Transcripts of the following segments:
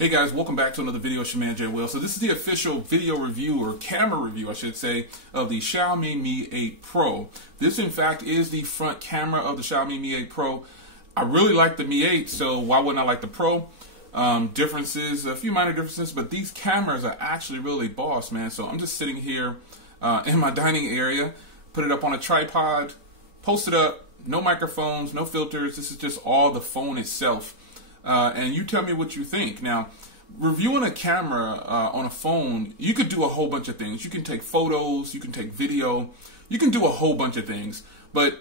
Hey guys, welcome back to another video. It's your man Jay Will. So this is the official video review, or camera review I should say, of the Xiaomi Mi 8 Pro. This in fact is the front camera of the Xiaomi Mi 8 Pro. I really like the Mi 8, so why wouldn't I like the Pro? Differences, a few minor differences, but these cameras are actually really boss, man. So I'm just sitting here in my dining area, put it up on a tripod, post it up, no microphones, no filters. This is just all the phone itself. And you tell me what you think. Now, reviewing a camera on a phone, you could do a whole bunch of things. You can take photos, you can take video, you can do a whole bunch of things. But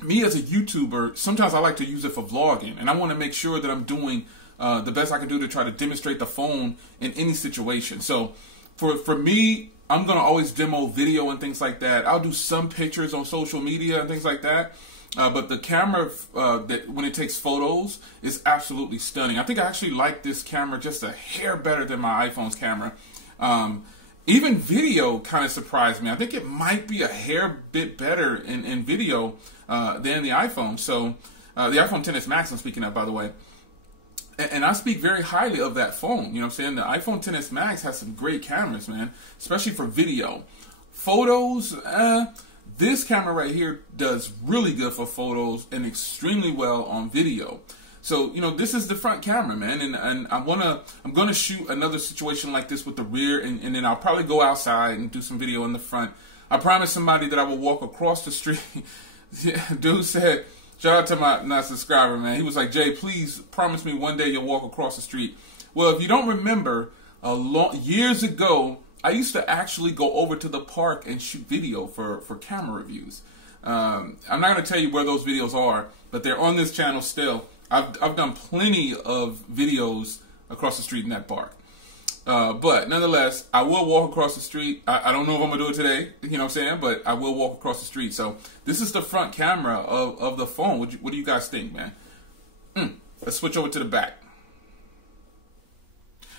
me as a YouTuber, sometimes I like to use it for vlogging, and I want to make sure that I'm doing the best I can do to try to demonstrate the phone in any situation. So for me, I'm going to always demo video and things like that. I'll do some pictures on social media and things like that. But the camera, that when it takes photos, is absolutely stunning. I think I actually like this camera just a hair better than my iPhone's camera. Even video kind of surprised me. I think it might be a hair bit better in video than the iPhone. So the iPhone XS Max I'm speaking of, by the way. And I speak very highly of that phone. You know what I'm saying? The iPhone XS Max has some great cameras, man, especially for video. Photos, this camera right here does really good for photos and extremely well on video. So, you know, this is the front camera, man, and I'm gonna shoot another situation like this with the rear, and then I'll probably go outside and do some video in the front. I promised somebody that I will walk across the street. Dude said, shout out to my subscriber, man. He was like, Jay, please promise me one day you'll walk across the street. Well, if you don't remember, years ago, I used to actually go over to the park and shoot video for camera reviews. I'm not going to tell you where those videos are, but they're on this channel still. I've done plenty of videos across the street in that park. But nonetheless, I will walk across the street. I don't know if I'm going to do it today, you know what I'm saying, but I will walk across the street. So this is the front camera of the phone. What do you guys think, man? Let's switch over to the back.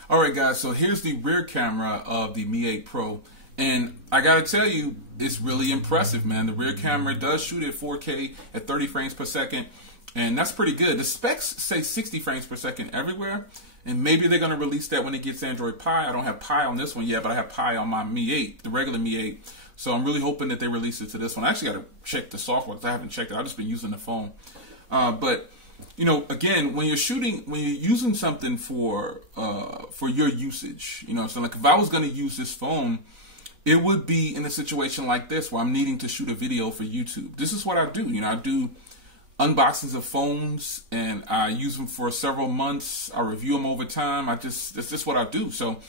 Alright guys, so here's the rear camera of the Mi 8 Pro, and I gotta tell you, it's really impressive, man. The rear camera does shoot at 4K at 30 frames per second, and that's pretty good. The specs say 60 frames per second everywhere, and maybe they're gonna release that when it gets Android Pie. I don't have Pie on this one yet, but I have Pie on my Mi 8, the regular Mi 8, so I'm really hoping that they release it to this one. I actually gotta check the software because I haven't checked it. I've just been using the phone. But you know, again, when you're using something for your usage, you know, so like if I was going to use this phone, it would be in a situation like this where I'm needing to shoot a video for YouTube. This is what I do. You know, I do unboxings of phones, and I use them for several months. I review them over time. That's just what I do. So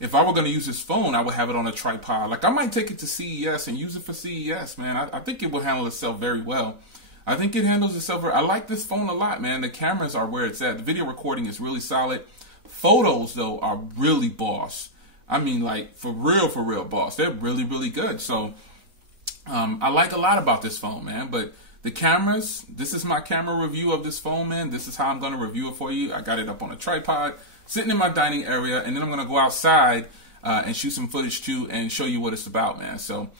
if I were going to use this phone, I would have it on a tripod. Like I might take it to CES and use it for CES, man. I think it will handle itself very well. I think it handles itself. I like this phone a lot, man. The cameras are where it's at. The video recording is really solid. Photos, though, are really boss. I mean, like, for real boss. They're really, really good. So, I like a lot about this phone, man. But the cameras, this is my camera review of this phone, man. This is how I'm going to review it for you. I got it up on a tripod, sitting in my dining area, and then I'm going to go outside and shoot some footage, too, and show you what it's about, man. So,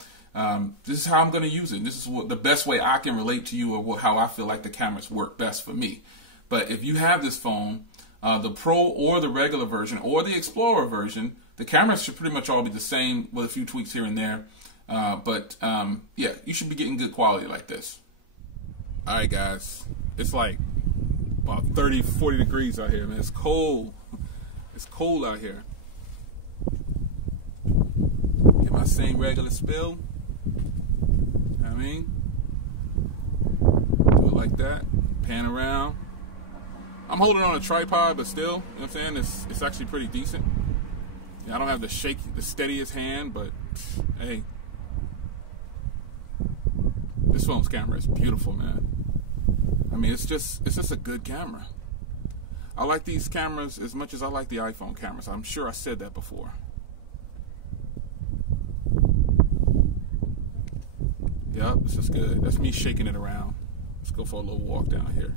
this is how I'm going to use it. This is the best way I can relate to you, or how I feel like the cameras work best for me. But if you have this phone, the Pro or the regular version or the Explorer version, the cameras should pretty much all be the same with a few tweaks here and there. Yeah, you should be getting good quality like this. Alright guys, it's like about 30, 40 degrees out here, man. It's cold. It's cold out here. Get my same regular spill. I mean, do it like that, pan around. I'm holding on a tripod, but still, you know what I'm saying, it's actually pretty decent. Yeah, I don't have the steadiest hand, but hey, this phone's camera is beautiful, man. I mean, it's just a good camera. I like these cameras as much as I like the iPhone cameras. I'm sure I said that before. Yep, this is good. That's me shaking it around. Let's go for a little walk down here.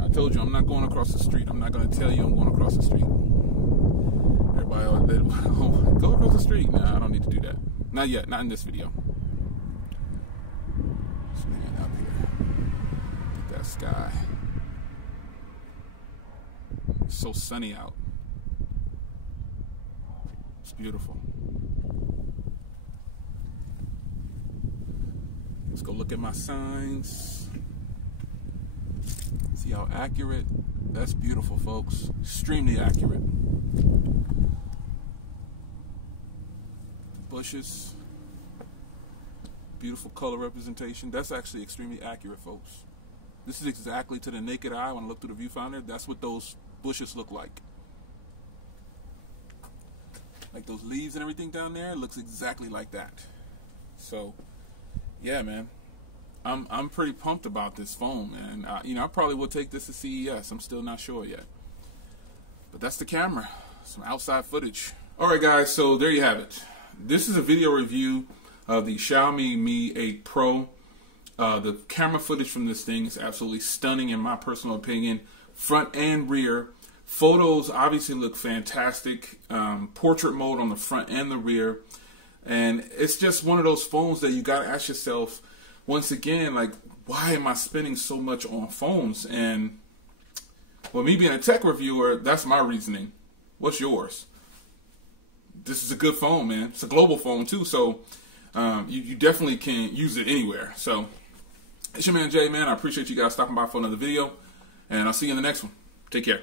I told you I'm not going across the street. I'm not going to tell you I'm going across the street. Everybody, go across the street. Nah, I don't need to do that. Not yet. Not in this video. Swinging up here. Get that sky. It's so sunny out. It's beautiful. Let's go look at my signs. See how accurate. That's beautiful, folks. Extremely accurate. Bushes. Beautiful color representation. That's actually extremely accurate, folks. This is exactly to the naked eye when I look through the viewfinder. That's what those bushes look like. Like those leaves and everything down there, it looks exactly like that. So, yeah, man. I'm pretty pumped about this phone, man. You know, I probably will take this to CES. I'm still not sure yet. But that's the camera. Some outside footage. All right, guys. So there you have it. This is a video review of the Xiaomi Mi 8 Pro. The camera footage from this thing is absolutely stunning in my personal opinion. Front and rear. Photos obviously look fantastic. Portrait mode on the front and the rear. And it's just one of those phones that you got to ask yourself, once again, like, why am I spending so much on phones? And, well, me being a tech reviewer, that's my reasoning. What's yours? This is a good phone, man. It's a global phone, too, so you definitely can use it anywhere. So, it's your man, Jay, man. I appreciate you guys stopping by for another video, and I'll see you in the next one. Take care.